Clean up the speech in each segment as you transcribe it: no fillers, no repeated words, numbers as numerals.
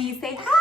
Maggie, say hi.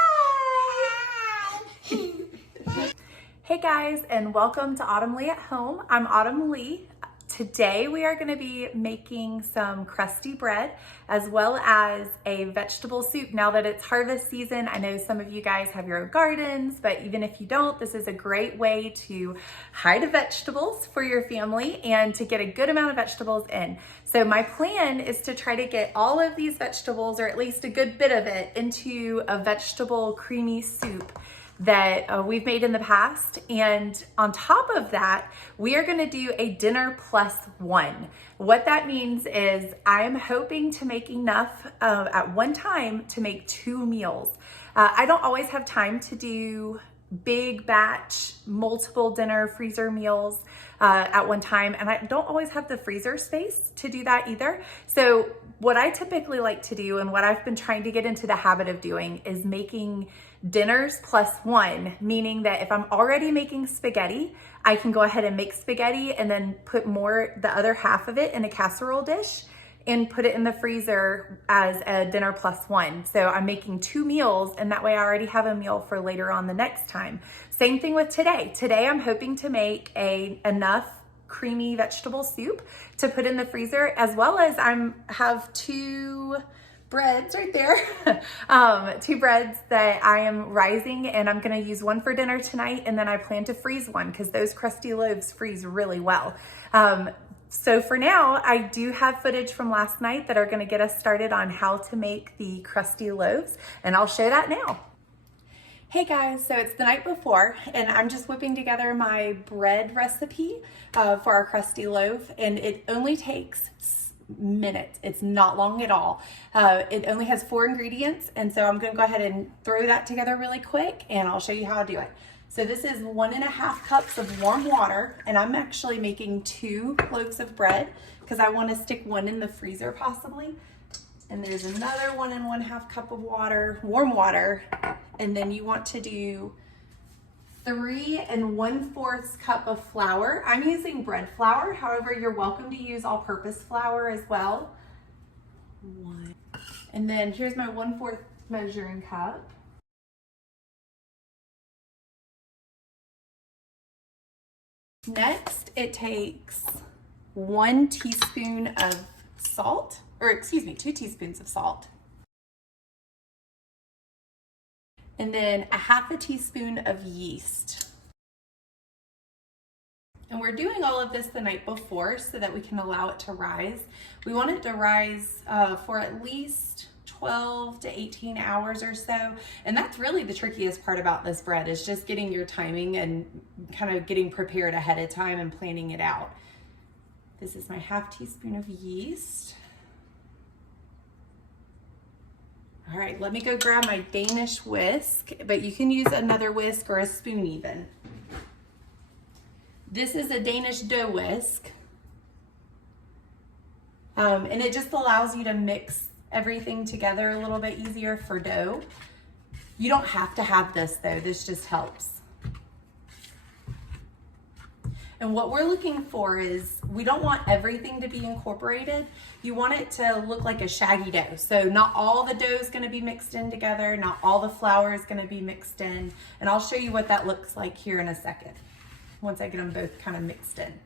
Hey guys, and welcome to Autumn Leigh at Home. I'm Autumn Leigh. Today we are going to be making some crusty bread as well as a vegetable soup. Now that it's harvest season, I know some of you guys have your own gardens, but even if you don't, this is a great way to hide vegetables for your family and to get a good amount of vegetables in. So my plan is to try to get all of these vegetables, or at least a good bit of it, into a vegetable creamy soup that we've made in the past. And on top of that, we are gonna do a dinner plus one. What that means is I'm hoping to make enough at one time to make 2 meals. I don't always have time to do big batch, multiple dinner freezer meals at one time. And I don't always have the freezer space to do that either. So what I typically like to do, and what I've been trying to get into the habit of doing, is making dinners plus one, meaning that if I'm already making spaghetti, I can go ahead and make spaghetti and then put the other half of it in a casserole dish and put it in the freezer as a dinner plus one. So I'm making 2 meals, and that way I already have a meal for later on the next time. Same thing with today. Today I'm hoping to make enough creamy vegetable soup to put in the freezer, as well as have 2 breads right there. 2 breads that I am rising, and I'm gonna use one for dinner tonight, and then I plan to freeze one because those crusty loaves freeze really well. So for now, I do have footage from last night that are gonna get us started on how to make the crusty loaves, and I'll show that now. Hey guys, so it's the night before, and I'm just whipping together my bread recipe for our crusty loaf, and it only takes minutes. It's not long at all. It only has 4 ingredients, and so I'm gonna go ahead and throw that together really quick, and I'll show you how to do it. So this is 1.5 cups of warm water, and I'm actually making 2 loaves of bread because I want to stick one in the freezer possibly. And there's another 1.5 cup of water, warm water, and then you want to do 3 1/4 cup of flour. I'm using bread flour, however, you're welcome to use all-purpose flour as well. And then here's my 1/4 measuring cup. Next, it takes 1 teaspoon of salt, or excuse me, 2 teaspoons of salt. And then 1/2 teaspoon of yeast. And we're doing all of this the night before so that we can allow it to rise. We want it to rise for at least 12 to 18 hours or so. And that's really the trickiest part about this bread, is just getting your timing and kind of getting prepared ahead of time and planning it out. This is my 1/2 teaspoon of yeast. All right, let me go grab my Danish whisk, but you can use another whisk or a spoon even. This is a Danish dough whisk. And it just allows you to mix everything together a little bit easier for dough. You don't have to have this though, this just helps. And what we're looking for is, we don't want everything to be incorporated. You want it to look like a shaggy dough. So not all the dough is gonna be mixed in together, not all the flour is gonna be mixed in. And I'll show you what that looks like here in a second, once I get them both kind of mixed in.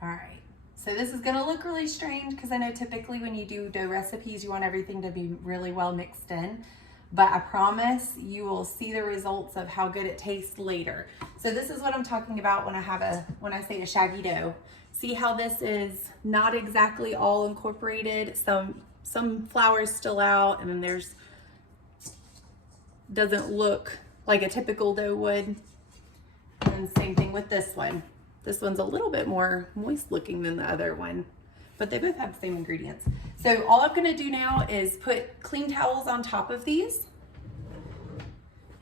All right, so this is gonna look really strange because I know typically when you do dough recipes, you want everything to be really well mixed in, but I promise you will see the results of how good it tastes later. So this is what I'm talking about when I say a shaggy dough. See how this is not exactly all incorporated? Some flour's still out, and then doesn't look like a typical dough would. And same thing with this one. This one's a little bit more moist looking than the other one, but they both have the same ingredients. So all I'm gonna do now is put clean towels on top of these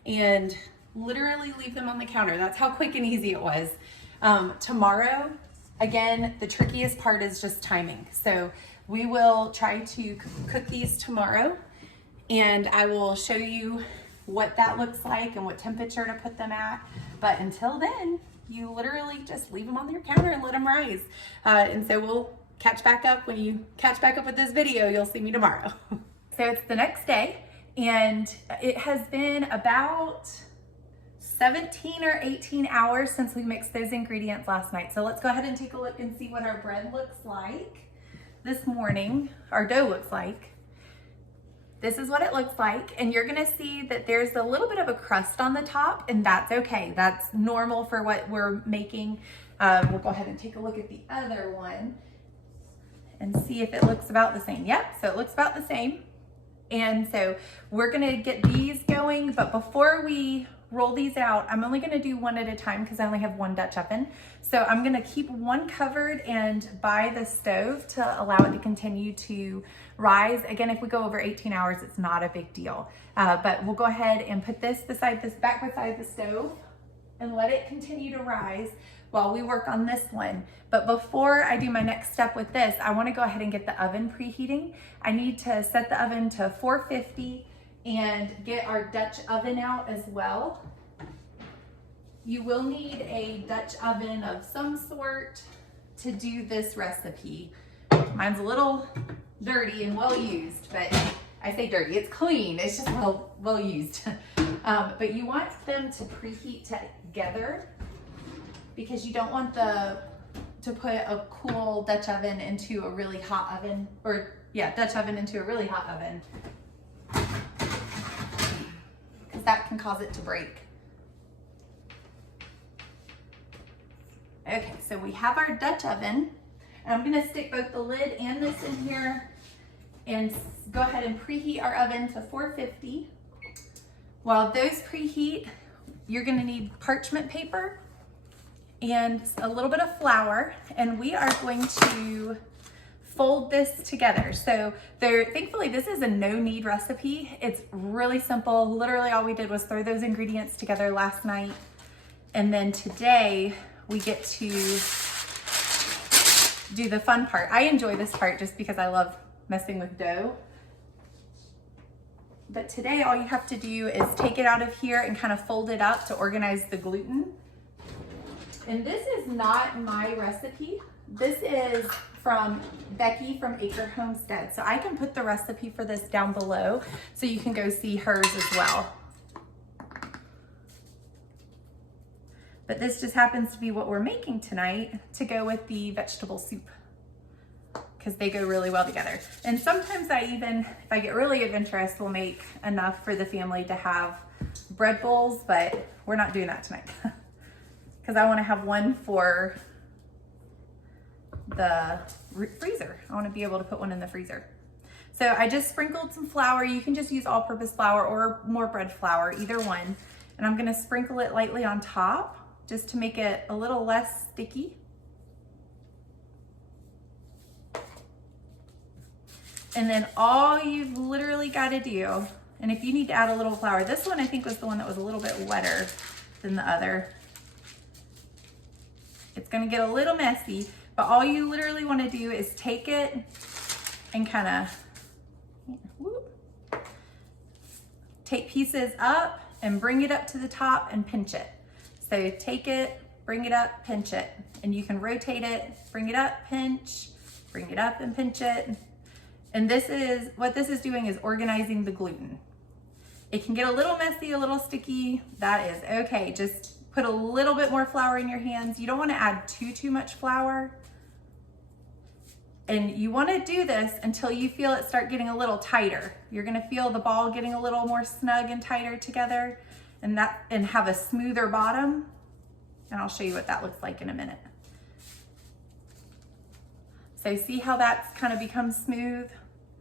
and literally leave them on the counter. That's how quick and easy it was. Tomorrow, again, the trickiest part is just timing. So we will try to cook these tomorrow, and I will show you what that looks like and what temperature to put them at. But until then, you literally just leave them on your counter and let them rise. And so we'll catch back up. When you catch back up with this video, you'll see me tomorrow. So it's the next day, and it has been about 17 or 18 hours since we mixed those ingredients last night. So let's go ahead and take a look and see what our bread looks like this morning. Our dough looks like. This is what it looks like, and you're gonna see that there's a little bit of a crust on the top, and that's okay. That's normal for what we're making. We'll go ahead and take a look at the other one and see if it looks about the same. Yep, so it looks about the same. And so we're gonna get these going, but before we roll these out, I'm only gonna do one at a time because I only have one Dutch oven. So I'm gonna keep one covered and by the stove to allow it to continue to rise. Again, if we go over 18 hours, it's not a big deal. But we'll go ahead and put this back beside the stove and let it continue to rise while we work on this one. But before I do my next step with this, I wanna go ahead and get the oven preheating. I need to set the oven to 450 and get our Dutch oven out as well. You will need a Dutch oven of some sort to do this recipe. Mine's a little dirty and well used, but I say dirty, it's clean, it's just well used. But you want them to preheat together because you don't want to put a cool Dutch oven into a really hot oven, or yeah, Dutch oven into a really hot oven, because that can cause it to break. Okay, so we have our Dutch oven, and I'm gonna stick both the lid and this in here and go ahead and preheat our oven to 450. While those preheat, you're gonna need parchment paper and a little bit of flour, and we are going to fold this together. So thankfully this is a no-knead recipe. It's really simple. Literally all we did was throw those ingredients together last night, and then today we get to do the fun part. I enjoy this part just because I love messing with dough. But today all you have to do is take it out of here and kind of fold it up to organize the gluten. And this is not my recipe. This is from Becky from Acre Homestead. So I can put the recipe for this down below so you can go see hers as well. But this just happens to be what we're making tonight to go with the vegetable soup, because they go really well together. And sometimes if I get really adventurous, we'll make enough for the family to have bread bowls, but we're not doing that tonight because I want to have one for the freezer. I want to be able to put one in the freezer. So I just sprinkled some flour. You can just use all-purpose flour or more bread flour, either one. And I'm going to sprinkle it lightly on top just to make it a little less sticky. And then all you've literally got to do, and if you need to add a little flour, this one I think was the one that was a little bit wetter than the other. It's gonna get a little messy, but all you literally want to do is take it and kind of take pieces up and bring it up to the top and pinch it. So take it, bring it up, pinch it, and you can rotate it, bring it up, pinch, bring it up and pinch it. And what this is doing is organizing the gluten. It can get a little messy, a little sticky. That is okay. Just put a little bit more flour in your hands. You don't want to add too much flour. And you want to do this until you feel it start getting a little tighter. You're going to feel the ball getting a little more snug and tighter together, and have a smoother bottom. And I'll show you what that looks like in a minute. So see how that's kind of become smooth?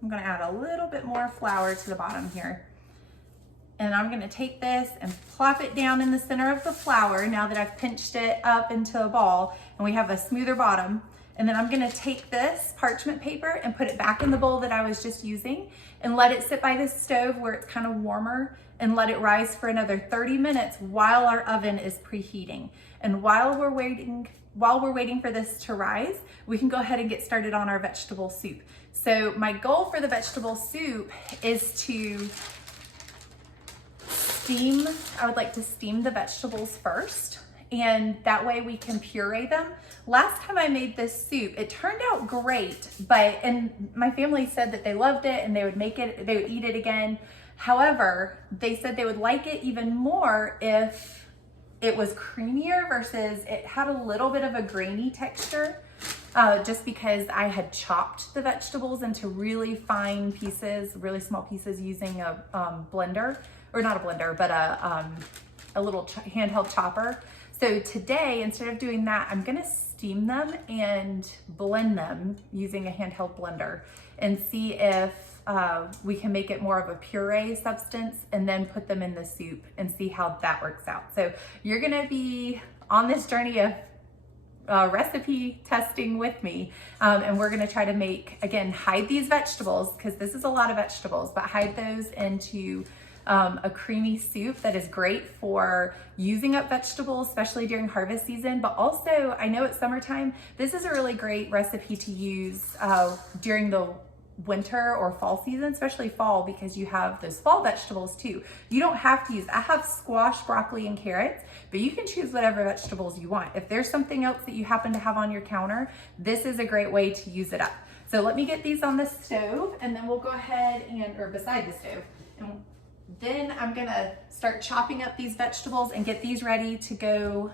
I'm going to add a little bit more flour to the bottom here. And I'm going to take this and plop it down in the center of the flour now that I've pinched it up into a ball and we have a smoother bottom. And then I'm going to take this parchment paper and put it back in the bowl that I was just using and let it sit by the stove where it's kind of warmer, and let it rise for another 30 minutes while our oven is preheating. And while we're waiting for this to rise, we can go ahead and get started on our vegetable soup. So my goal for the vegetable soup is to I would like to steam the vegetables first. and that way we can puree them. Last time I made this soup, it turned out great, and my family said that they loved it and they would eat it again. However, they said they would like it even more if it was creamier versus it had a little bit of a grainy texture, just because I had chopped the vegetables into really fine pieces, really small pieces using a blender, or not a blender, but a little handheld chopper. So today, instead of doing that, I'm gonna steam them and blend them using a handheld blender and see if we can make it more of a puree substance and then put them in the soup and see how that works out. So you're gonna be on this journey of recipe testing with me, and we're gonna try to make, again, hide these vegetables, because this is a lot of vegetables, but hide those into a creamy soup that is great for using up vegetables, especially during harvest season. But also, I know it's summertime, this is a really great recipe to use during the winter or fall season, especially fall, because you have those fall vegetables too. You don't have to use, I have squash, broccoli, and carrots, but you can choose whatever vegetables you want. If there's something else that you happen to have on your counter, this is a great way to use it up. So let me get these on the stove, and then we'll go ahead or beside the stove. And then I'm gonna start chopping up these vegetables and get these ready to go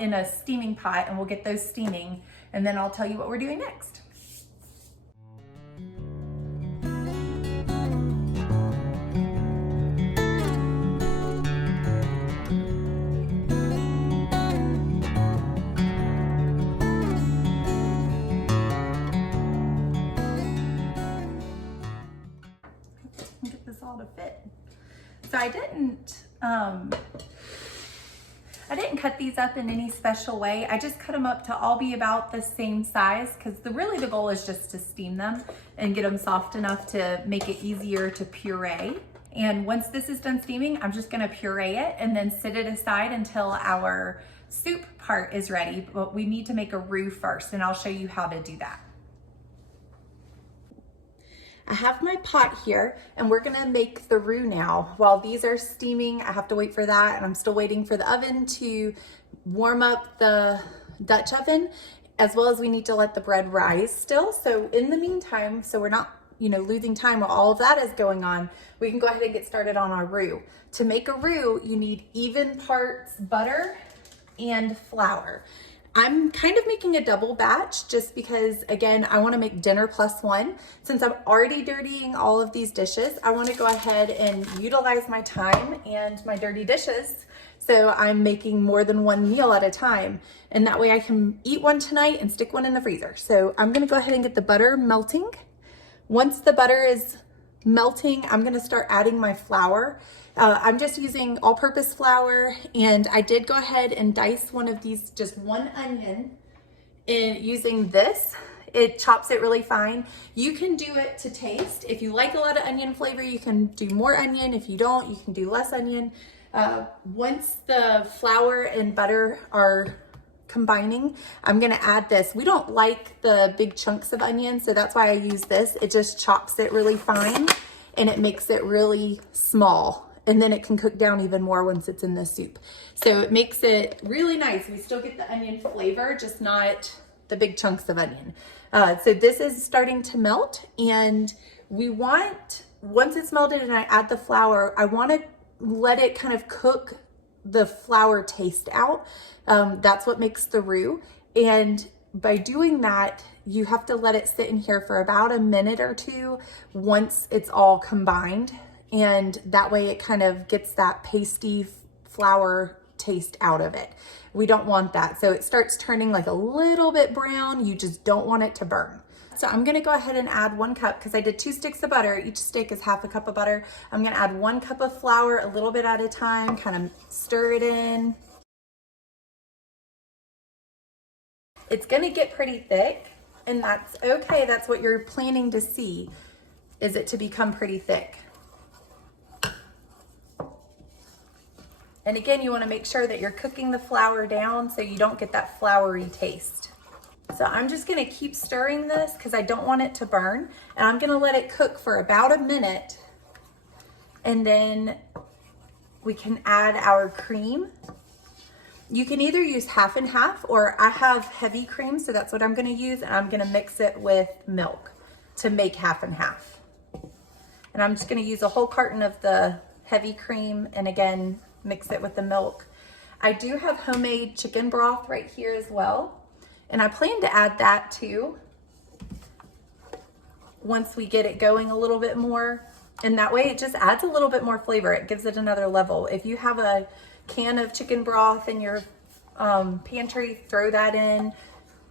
in a steaming pot, and we'll get those steaming, and then I'll tell you what we're doing next. Get this all to fit. So I didn't cut these up in any special way. I just cut them up to all be about the same size, because really the goal is just to steam them and get them soft enough to make it easier to puree. And once this is done steaming, I'm just gonna puree it and then sit it aside until our soup part is ready. But we need to make a roux first, and I'll show you how to do that. I have my pot here, and we're gonna make the roux now. While these are steaming, I have to wait for that, and I'm still waiting for the oven to warm up, the Dutch oven, as well as we need to let the bread rise still. So in the meantime, so we're not losing time while all of that is going on, we can go ahead and get started on our roux. To make a roux, you need even parts butter and flour. I'm kind of making a double batch just because, again, I wanna make dinner plus one. Since I'm already dirtying all of these dishes, I wanna go ahead and utilize my time and my dirty dishes. So I'm making more than one meal at a time. And that way I can eat one tonight and stick one in the freezer. So I'm gonna go ahead and get the butter melting. Once the butter is melting, I'm gonna start adding my flour. I'm just using all-purpose flour, and I did go ahead and dice one of these, just one onion, and using this, it chops it really fine. You can do it to taste. If you like a lot of onion flavor, you can do more onion. If you don't, you can do less onion. Once the flour and butter are combining, I'm gonna add this. We don't like the big chunks of onion, so that's why I use this. It just chops it really fine, and it makes it really small. And then it can cook down even more once it's in the soup. So it makes it really nice. We still get the onion flavor, just not the big chunks of onion. So this is starting to melt, and we want, once it's melted and I add the flour, I wanna let it kind of cook the flour taste out. That's what makes the roux. And by doing that, you have to let it sit in here for about a minute or two once it's all combined. And that way it kind of gets that pasty flour taste out of it. We don't want that. So it starts turning like a little bit brown. You just don't want it to burn. So I'm gonna go ahead and add 1 cup, because I did 2 sticks of butter. Each stick is half a cup of butter. I'm gonna add 1 cup of flour, a little bit at a time, kind of stir it in. It's gonna get pretty thick, and that's okay. That's what you're planning to see, is it to become pretty thick. And again, you wanna make sure that you're cooking the flour down so you don't get that floury taste. So I'm just gonna keep stirring this because I don't want it to burn. And I'm gonna let it cook for about a minute. And then we can add our cream. You can either use half and half, or I have heavy cream, so that's what I'm gonna use, and I'm gonna mix it with milk to make half and half. And I'm just gonna use a whole carton of the heavy cream, and again, mix it with the milk. I do have homemade chicken broth right here as well, and I plan to add that too once we get it going a little bit more. And that way it just adds a little bit more flavor. It gives it another level. If you have a can of chicken broth in your pantry, throw that in.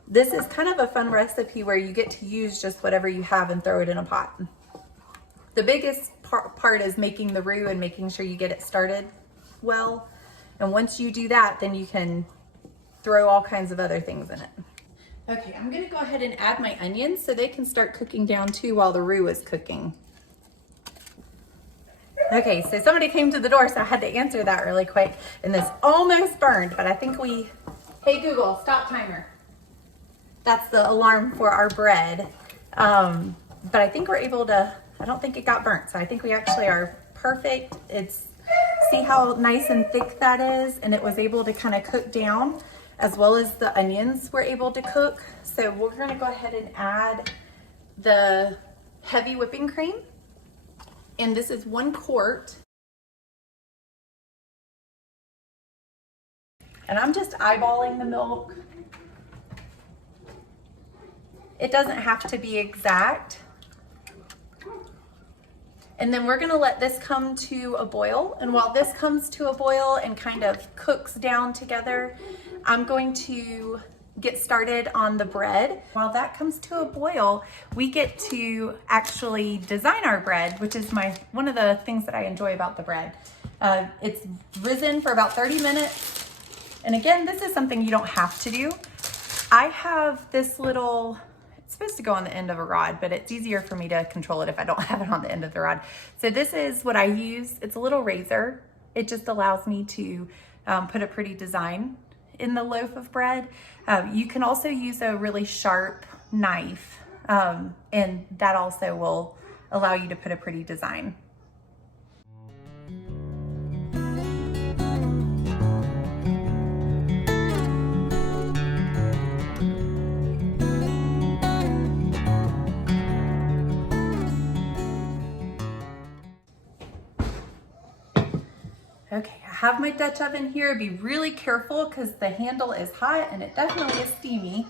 This is kind of a fun recipe where you get to use just whatever you have and throw it in a pot. The biggest part is making the roux and making sure you get it started well. And once you do that, then you can throw all kinds of other things in it. Okay, I'm gonna go ahead and add my onions so they can start cooking down too while the roux is cooking. Okay, so somebody came to the door, so I had to answer that really quick. And this almost burned, but I think hey Google, stop timer. That's the alarm for our bread. But I think we're able to, I don't think it got burnt. So I think we actually are perfect. See how nice and thick that is? And it was able to kind of cook down, as well as the onions were able to cook. So we're gonna go ahead and add the heavy whipping cream. And this is 1 quart. And I'm just eyeballing the milk. It doesn't have to be exact. And then we're gonna let this come to a boil. And while this comes to a boil and kind of cooks down together, I'm going to get started on the bread. While that comes to a boil, we get to actually design our bread, which is one of the things that I enjoy about the bread. It's risen for about 30 minutes. And again, this is something you don't have to do. I have this little, it's supposed to go on the end of a rod, but it's easier for me to control it if I don't have it on the end of the rod. So this is what I use. It's a little razor. It just allows me to put a pretty design in the loaf of bread. You can also use a really sharp knife, and that also will allow you to put a pretty design. Okay, I have my Dutch oven here. Be really careful because the handle is hot and it definitely is steamy.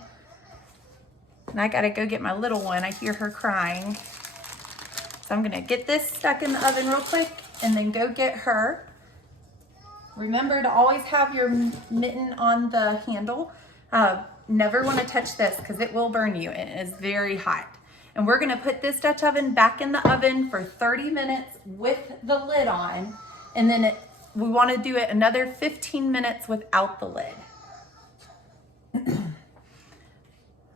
And I gotta go get my little one. I hear her crying. So I'm gonna get this stuck in the oven real quick and then go get her. Remember to always have your mitten on the handle. Never wanna touch this because it will burn you. It is very hot. And we're gonna put this Dutch oven back in the oven for 30 minutes with the lid on. And then we want to do it another 15 minutes without the lid.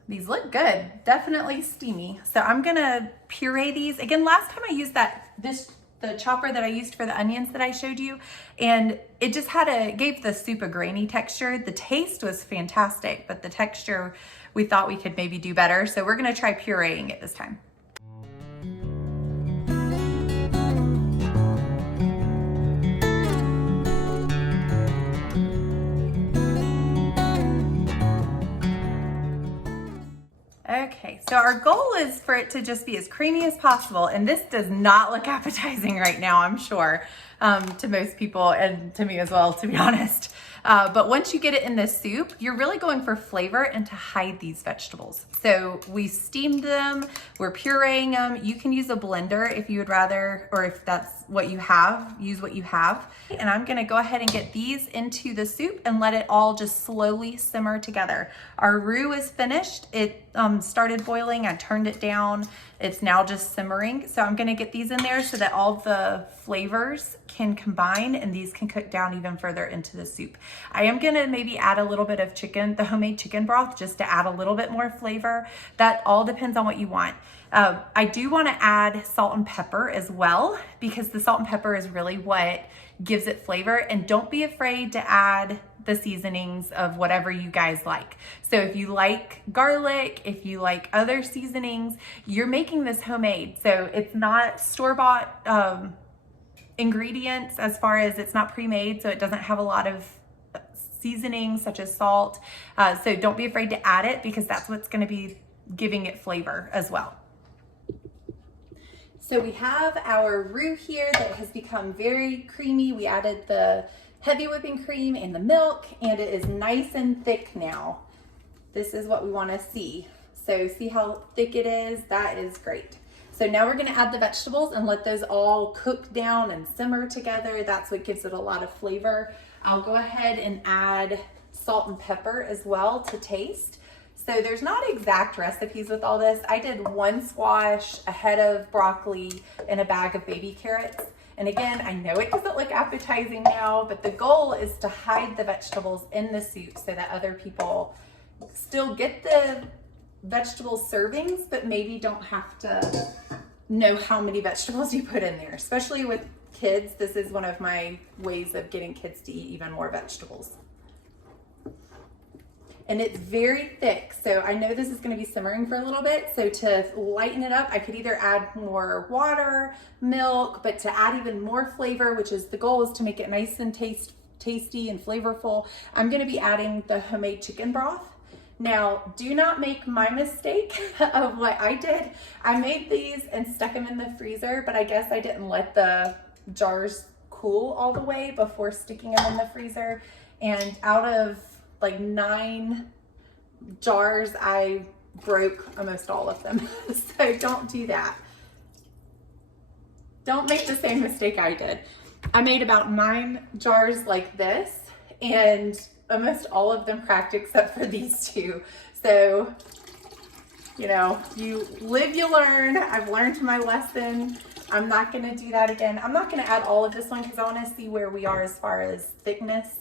These look good, definitely steamy. So I'm gonna puree these. Again, last time I used the chopper that I used for the onions that I showed you, and it just gave the soup a grainy texture. The taste was fantastic, but the texture, we thought we could maybe do better. So we're gonna try pureeing it this time. Okay, so our goal is for it to just be as creamy as possible, and this does not look appetizing right now, I'm sure, to most people and to me as well, to be honest. But once you get it in the soup, you're really going for flavor and to hide these vegetables. So we steamed them, we're pureeing them. You can use a blender if you would rather, or if that's what you have, use what you have. And I'm gonna go ahead and get these into the soup and let it all just slowly simmer together. Our roux is finished. It started boiling, I turned it down. It's now just simmering. So I'm gonna get these in there so that all the flavors can combine and these can cook down even further into the soup. I am gonna maybe add a little bit of the homemade chicken broth, just to add a little bit more flavor. That all depends on what you want. I do wanna add salt and pepper as well, because the salt and pepper is really what gives it flavor. And don't be afraid to add the seasonings of whatever you guys like. So if you like garlic, if you like other seasonings, you're making this homemade. So it's not store-bought ingredients, as far as it's not pre-made, so it doesn't have a lot of seasonings such as salt. So don't be afraid to add it because that's what's going to be giving it flavor as well. So we have our roux here that has become very creamy. We added the heavy whipping cream and the milk, and it is nice and thick now. This is what we want to see. So see how thick it is? That is great. So now we're going to add the vegetables and let those all cook down and simmer together. That's what gives it a lot of flavor. I'll go ahead and add salt and pepper as well to taste. So there's not exact recipes with all this. I did 1 squash, a head of broccoli, and a bag of baby carrots. And again, I know it doesn't look appetizing now, but the goal is to hide the vegetables in the soup so that other people still get the vegetable servings, but maybe don't have to know how many vegetables you put in there. Especially with kids, this is one of my ways of getting kids to eat even more vegetables. And it's very thick, so I know this is going to be simmering for a little bit. So to lighten it up, I could either add more water, milk, but to add even more flavor, which is the goal, is to make it nice and tasty and flavorful, I'm going to be adding the homemade chicken broth. Now, do not make my mistake of what I did. I made these and stuck them in the freezer, but I guess I didn't let the jars cool all the way before sticking them in the freezer. And out of like 9 jars, I broke almost all of them. So don't do that. Don't make the same mistake I did. I made about 9 jars like this, and almost all of them cracked except for these 2. So, you know, you live, you learn. I've learned my lesson. I'm not gonna do that again. I'm not gonna add all of this one because I wanna see where we are as far as thickness.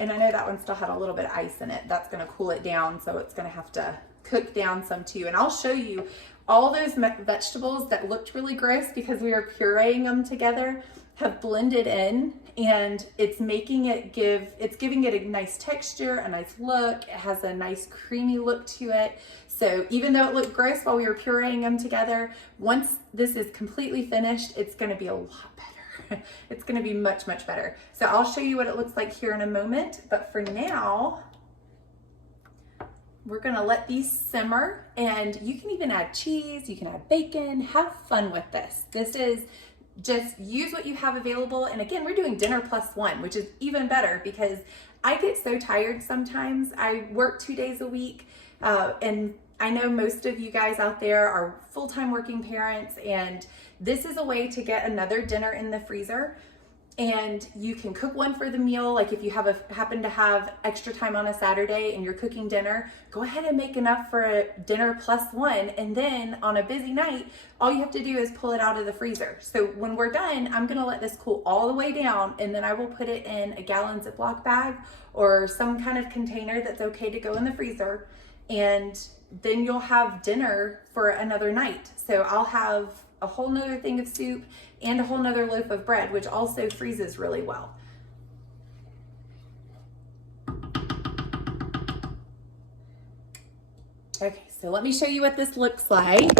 And I know that one still had a little bit of ice in it. That's gonna cool it down, so it's gonna have to cook down some too. And I'll show you all those vegetables that looked really gross because we were pureeing them together have blended in, and it's giving it a nice texture, a nice look. It has a nice creamy look to it. So even though it looked gross while we were pureeing them together, once this is completely finished, it's gonna be a lot better. It's gonna be much, much better. So I'll show you what it looks like here in a moment, but for now, we're gonna let these simmer, and you can even add cheese, you can add bacon, have fun with this. This is just use what you have available. And again, we're doing dinner plus 1, which is even better because I get so tired sometimes. I work 2 days a week, and I know most of you guys out there are full-time working parents, and this is a way to get another dinner in the freezer. And you can cook one for the meal. Like if you happen to have extra time on a Saturday and you're cooking dinner, go ahead and make enough for a dinner plus 1. And then on a busy night, all you have to do is pull it out of the freezer. So when we're done, I'm gonna let this cool all the way down, and then I will put it in a gallon Ziploc bag or some kind of container that's okay to go in the freezer. And then you'll have dinner for another night. So I'll have a whole nother thing of soup and a whole nother loaf of bread, which also freezes really well. Okay, so let me show you what this looks like.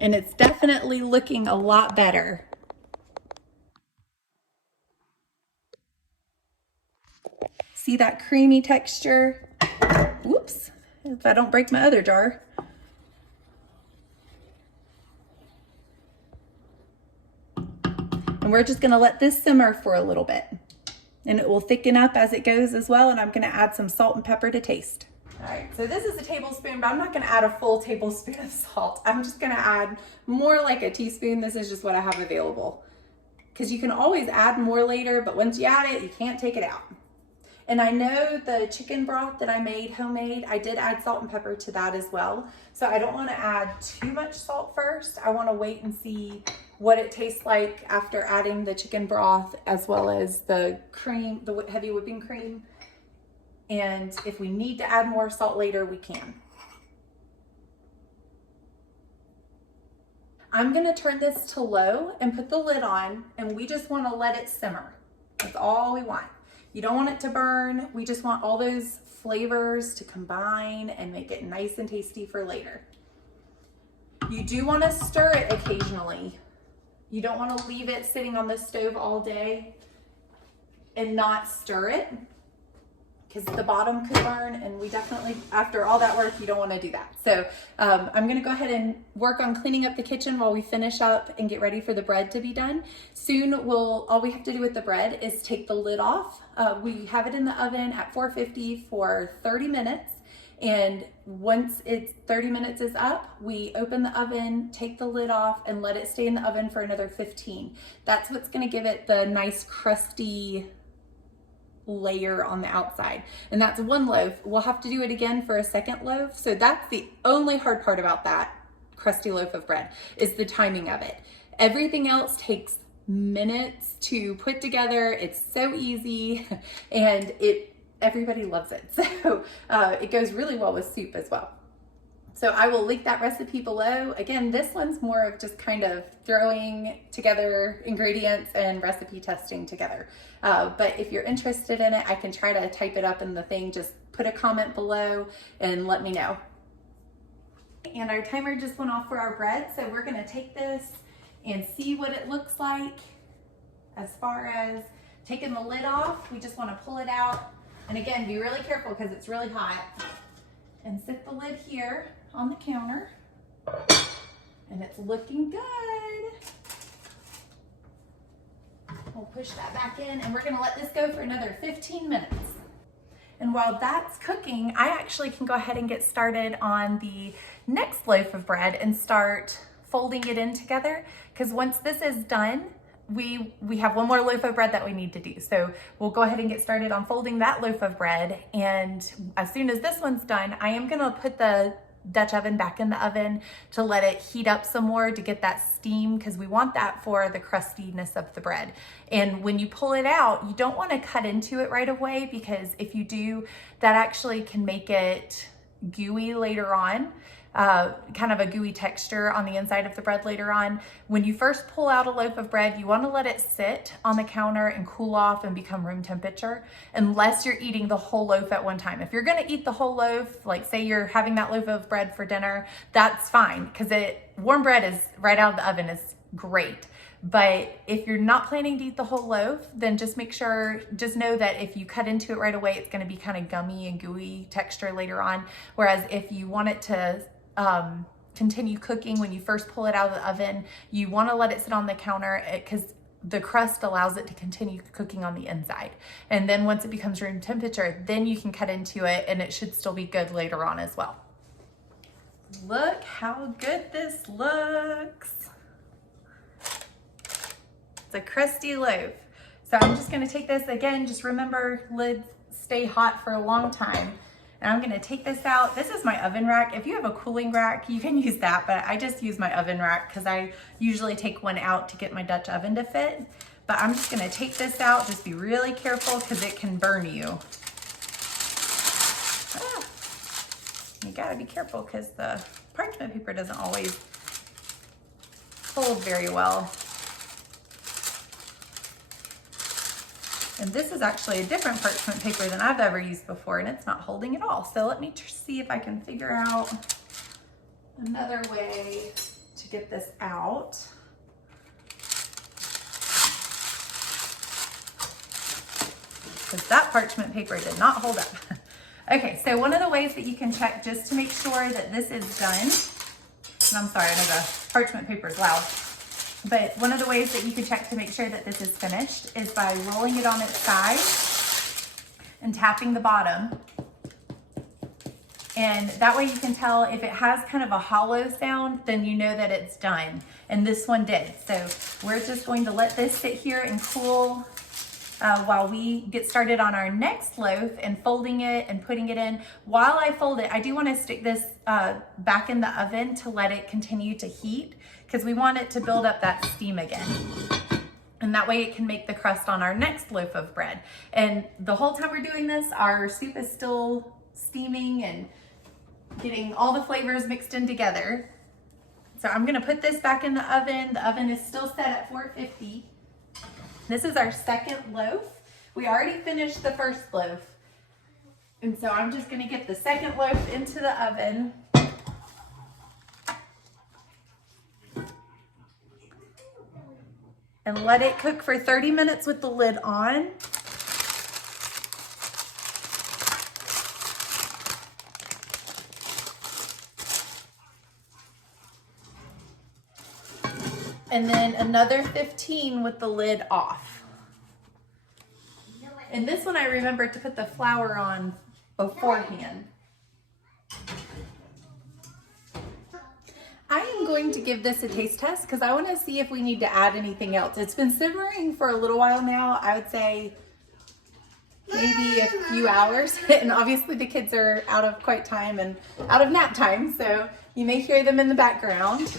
And it's definitely looking a lot better. See that creamy texture? Whoops, if I don't break my other jar. And we're just gonna let this simmer for a little bit, and it will thicken up as it goes as well. And I'm gonna add some salt and pepper to taste. All right, so this is a tablespoon, but I'm not gonna add a full tablespoon of salt. I'm just gonna add more like a teaspoon. This is just what I have available. Because you can always add more later, but once you add it, you can't take it out. And I know the chicken broth that I made homemade, I did add salt and pepper to that as well. So I don't wanna add too much salt first. I wanna wait and see what it tastes like after adding the chicken broth as well as the cream, the heavy whipping cream. And if we need to add more salt later, we can. I'm gonna turn this to low and put the lid on, and we just wanna let it simmer. That's all we want. You don't want it to burn. We just want all those flavors to combine and make it nice and tasty for later. You do wanna stir it occasionally. You don't wanna leave it sitting on the stove all day. and not stir it, because the bottom could burn, and we definitely, after all that work, you don't want to do that. So I'm going to go ahead and work on cleaning up the kitchen while we finish up and get ready for the bread to be done. Soon all we have to do with the bread is take the lid off. We have it in the oven at 450 for 30 minutes. And once it's 30 minutes is up, we open the oven, take the lid off, and let it stay in the oven for another 15. That's what's going to give it the nice crusty layer on the outside. And that's one loaf. We'll have to do it again for a second loaf. So that's the only hard part about that crusty loaf of bread, is the timing of it. Everything else takes minutes to put together. It's so easy, and everybody loves it. So it goes really well with soup as well. So I will link that recipe below. Again, this one's more of just kind of throwing together ingredients and recipe testing together. But if you're interested in it, I can try to type it up in the thing. Just put a comment below and let me know. And our timer just went off for our bread. So we're gonna take this and see what it looks like. As far as taking the lid off, we just wanna pull it out. And again, be really careful because it's really hot. And sit the lid here on the counter, and it's looking good. We'll push that back in, and we're gonna let this go for another 15 minutes. And while that's cooking, I actually can go ahead and get started on the next loaf of bread and start folding it in together, because once this is done, we have one more loaf of bread that we need to do. So we'll go ahead and get started on folding that loaf of bread. And as soon as this one's done, I am gonna put the Dutch oven back in the oven to let it heat up some more to get that steam, because we want that for the crustiness of the bread. And when you pull it out, you don't want to cut into it right away, because if you do, that actually can make it gooey later on. Kind of a gooey texture on the inside of the bread later on. When you first pull out a loaf of bread, you want to let it sit on the counter and cool off and become room temperature, unless you're eating the whole loaf at one time. If you're going to eat the whole loaf, like say you're having that loaf of bread for dinner, that's fine, because warm bread is right out of the oven is great. But if you're not planning to eat the whole loaf, then just know that if you cut into it right away, it's going to be kind of gummy and gooey texture later on. Whereas if you want it to continue cooking when you first pull it out of the oven, you want to let it sit on the counter, because the crust allows it to continue cooking on the inside. And then once it becomes room temperature, then you can cut into it, and it should still be good later on as well. Look how good this looks. It's a crusty loaf. So I'm just going to take this again. Just remember, lids stay hot for a long time. And I'm going to take this out. This is my oven rack. If you have a cooling rack, you can use that, but I just use my oven rack because I usually take one out to get my Dutch oven to fit. But I'm just going to take this out. Just be really careful because it can burn you. You got to be careful because the parchment paper doesn't always hold very well. And this is actually a different parchment paper than I've ever used before, and it's not holding at all. So let me see if I can figure out another way to get this out. Because that parchment paper did not hold up. Okay, so one of the ways that you can check just to make sure that this is done, and I'm sorry, I know the parchment paper is loud, but one of the ways that you can check to make sure that this is finished is by rolling it on its side and tapping the bottom. And that way you can tell if it has kind of a hollow sound, then you know that it's done. And this one did. So we're just going to let this sit here and cool while we get started on our next loaf and folding it and putting it in. While I fold it, I do want to stick this back in the oven to let it continue to heat, because we want it to build up that steam again. And that way it can make the crust on our next loaf of bread. And the whole time we're doing this, our soup is still steaming and getting all the flavors mixed in together. So I'm gonna put this back in the oven. The oven is still set at 450. This is our second loaf. We already finished the first loaf. And so I'm just gonna get the second loaf into the oven. And let it cook for 30 minutes with the lid on. and then another 15 with the lid off. And this one I remembered to put the flour on beforehand. I am going to give this a taste test because I want to see if we need to add anything else. It's been simmering for a little while now. I would say maybe a few hours. And obviously the kids are out of quiet time and out of nap time, so you may hear them in the background.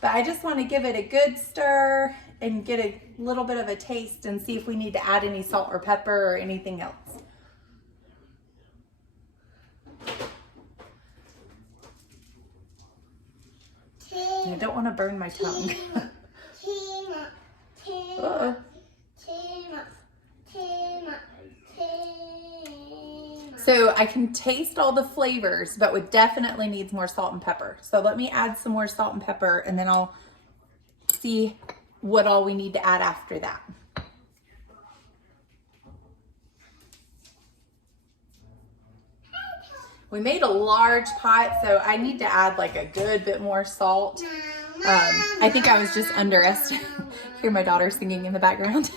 But I just want to give it a good stir and get a little bit of a taste and see if we need to add any salt or pepper or anything else. I don't want to burn my tongue. Uh-oh. So I can taste all the flavors, but it definitely needs more salt and pepper. So let me add some more salt and pepper, and then I'll see what all we need to add after that. We made a large pot, so I need to add like a good bit more salt. I think I was just underestimating. Hear my daughter singing in the background,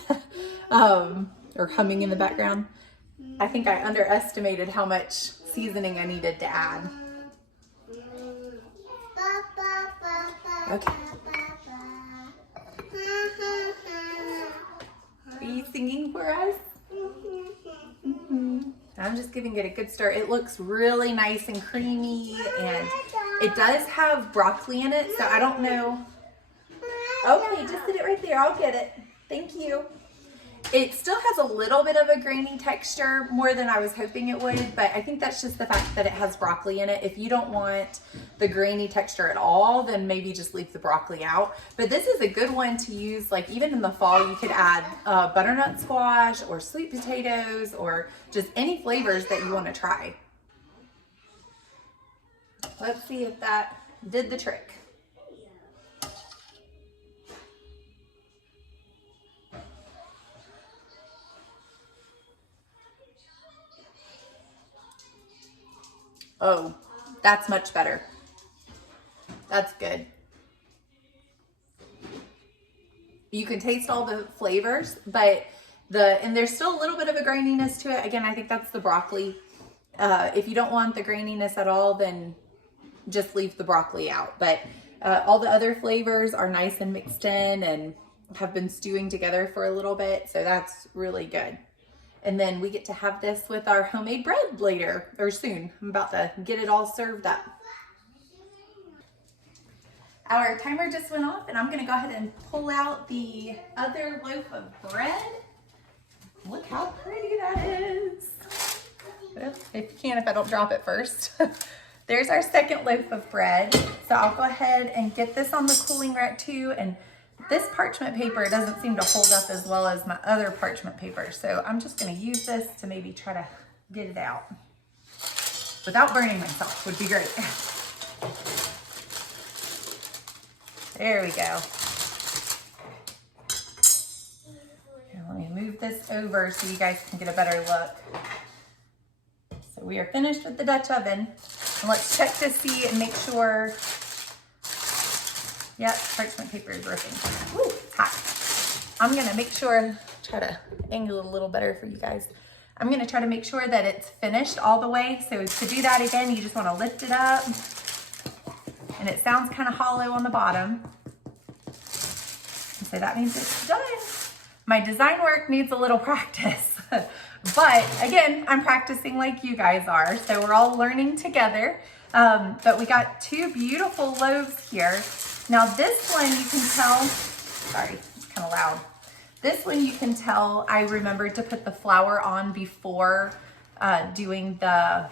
or humming in the background. I think I underestimated how much seasoning I needed to add. Okay. Are you singing for us? Mm-hmm. I'm just giving it a good stir. It looks really nice and creamy, and it does have broccoli in it, so I don't know. Okay, just sit it right there. I'll get it. Thank you. It still has a little bit of a grainy texture, more than I was hoping it would, but I think that's just the fact that it has broccoli in it. If you don't want the grainy texture at all, then maybe just leave the broccoli out. But this is a good one to use, like even in the fall, you could add butternut squash or sweet potatoes or just any flavors that you want to try. Let's see if that did the trick. Oh, that's much better. That's good. You can taste all the flavors, but and there's still a little bit of a graininess to it. Again, I think that's the broccoli. If you don't want the graininess at all, then just leave the broccoli out. But all the other flavors are nice and mixed in and have been stewing together for a little bit. So that's really good. And then we get to have this with our homemade bread later, or soon. I'm about to get it all served up. Our timer just went off, and I'm gonna go ahead and pull out the other loaf of bread. Look how pretty that is. If you can, if I don't drop it first. There's our second loaf of bread. So I'll go ahead and get this on the cooling rack too. And this parchment paper doesn't seem to hold up as well as my other parchment paper. So I'm just gonna use this to maybe try to get it out without burning myself, would be great. There we go. Here, let me move this over so you guys can get a better look. So we are finished with the Dutch oven. And let's check to see and make sure. Yep, parchment paper is ripping. Ooh, hot. I'm gonna make sure, try to angle it a little better for you guys. I'm gonna try to make sure that it's finished all the way. So to do that again, you just wanna lift it up. And it sounds kind of hollow on the bottom. And so that means it's done. My design work needs a little practice. But again, I'm practicing like you guys are. So we're all learning together. But we got two beautiful loaves here. Now this one you can tell, sorry, it's kind of loud. This one you can tell I remembered to put the flour on before doing the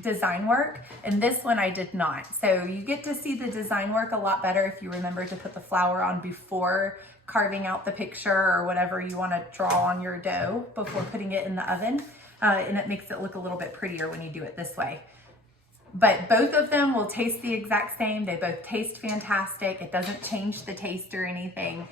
design work, and this one I did not. So you get to see the design work a lot better if you remember to put the flour on before carving out the picture or whatever you want to draw on your dough before putting it in the oven, and it makes it look a little bit prettier when you do it this way. But both of them will taste the exact same. They both taste fantastic. It doesn't change the taste or anything.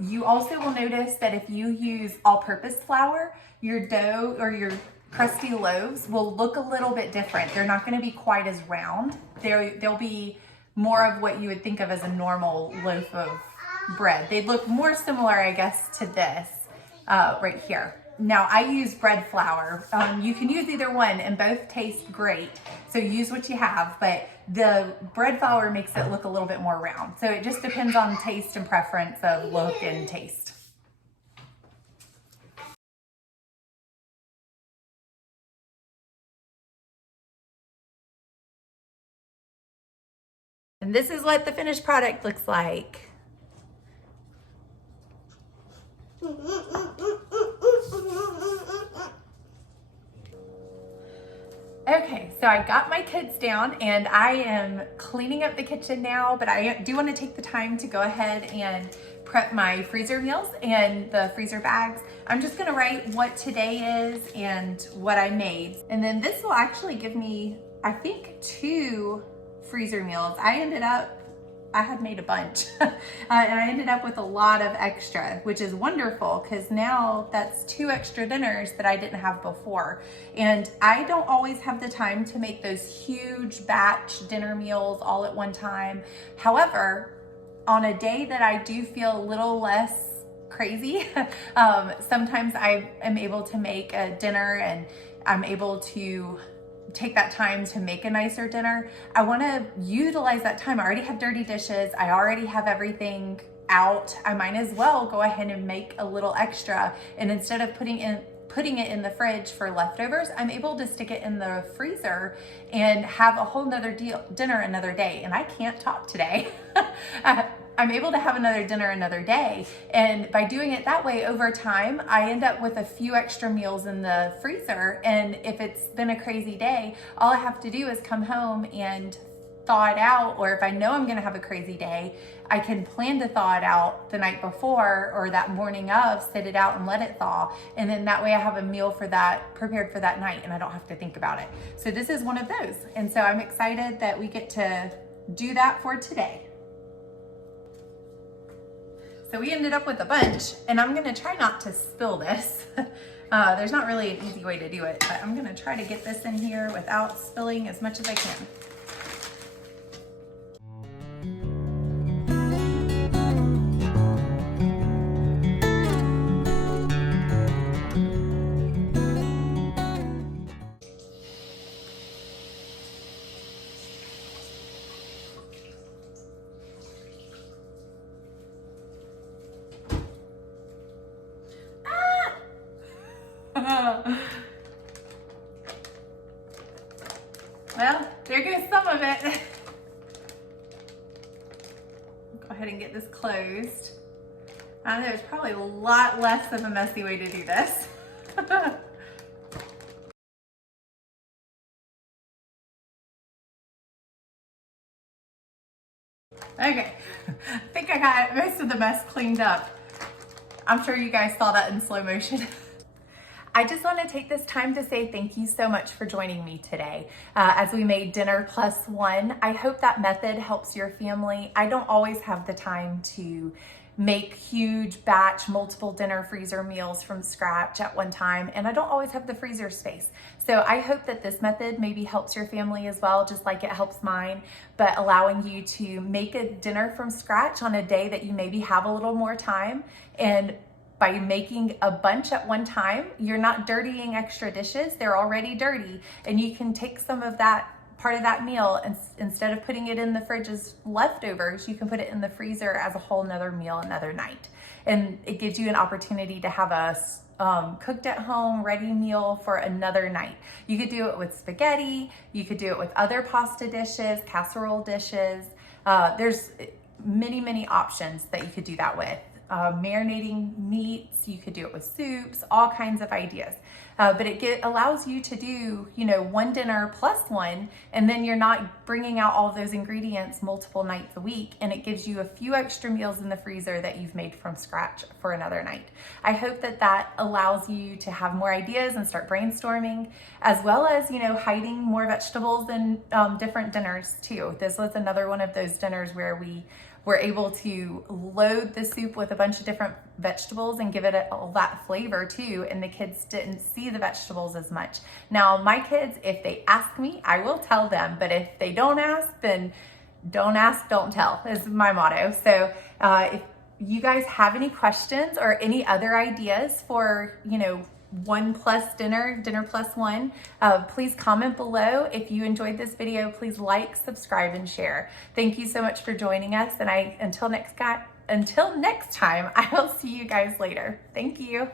You also will notice that if you use all-purpose flour, your dough or your crusty loaves will look a little bit different. They're not going to be quite as round. They'll be more of what you would think of as a normal loaf of bread. They'd look more similar, I guess, to this right here. Now I use bread flour. You can use either one and both taste great. So use what you have, but the bread flour makes it look a little bit more round. So it just depends on taste and preference of look and taste. And this is what the finished product looks like. Okay, so I got my kids down and I am cleaning up the kitchen now, but I do want to take the time to go ahead and prep my freezer meals and the freezer bags. I'm just gonna write what today is and what I made. And then this will actually give me, I think, 2 freezer meals. I had made a bunch and I ended up with a lot of extra, which is wonderful because now that's 2 extra dinners that I didn't have before. And I don't always have the time to make those huge batch dinner meals all at one time. However, on a day that I do feel a little less crazy, sometimes I am able to make a dinner and I'm able to take that time to make a nicer dinner. I want to utilize that time. I already have dirty dishes. I already have everything out. I might as well go ahead and make a little extra. And instead of putting it in the fridge for leftovers, I'm able to stick it in the freezer and have a whole nother dinner another day. And I can't talk today. I'm able to have another dinner another day. And by doing it that way over time, I end up with a few extra meals in the freezer. And if it's been a crazy day, all I have to do is come home and thaw it out. Or if I know I'm gonna have a crazy day, I can plan to thaw it out the night before or that morning of, sit it out and let it thaw. And then that way I have a meal for that, prepared for that night, and I don't have to think about it. So this is one of those. And so I'm excited that we get to do that for today. So we ended up with a bunch, and I'm gonna try not to spill this. There's not really an easy way to do it, but I'm gonna try to get this in here without spilling as much as I can. Well, there goes some of it. Go ahead and get this closed. I know there's probably a lot less of a messy way to do this. Okay, I think I got most of the mess cleaned up. I'm sure you guys saw that in slow motion. I just want to take this time to say thank you so much for joining me today as we made dinner plus one. I hope that method helps your family. I don't always have the time to make huge batch multiple dinner freezer meals from scratch at one time, and I don't always have the freezer space. So I hope that this method maybe helps your family as well, just like it helps mine, but allowing you to make a dinner from scratch on a day that you maybe have a little more time. And by making a bunch at one time, you're not dirtying extra dishes. They're already dirty, and you can take some of that part of that meal, and instead of putting it in the fridge as leftovers, you can put it in the freezer as a whole nother meal another night. And it gives you an opportunity to have a cooked at home ready meal for another night. You could do it with spaghetti, you could do it with other pasta dishes, casserole dishes. There's many options that you could do that with. Marinating meats, you could do it with soups, all kinds of ideas. But it allows you to do, one dinner plus one, and then you're not bringing out all of those ingredients multiple nights a week, and it gives you a few extra meals in the freezer that you've made from scratch for another night. I hope that allows you to have more ideas and start brainstorming, as well as, hiding more vegetables in different dinners too. This was another one of those dinners where we were able to load the soup with a bunch of different vegetables and give it all that flavor too, and the kids didn't see the vegetables as much. Now, my kids, if they ask me, I will tell them, but if they don't ask, then don't ask, don't tell is my motto. So if you guys have any questions or any other ideas for, you know, 1+ dinner, dinner plus one, please comment below. If you enjoyed this video, please like, subscribe, and share. Thank you so much for joining us. And until next time, I will see you guys later. Thank you.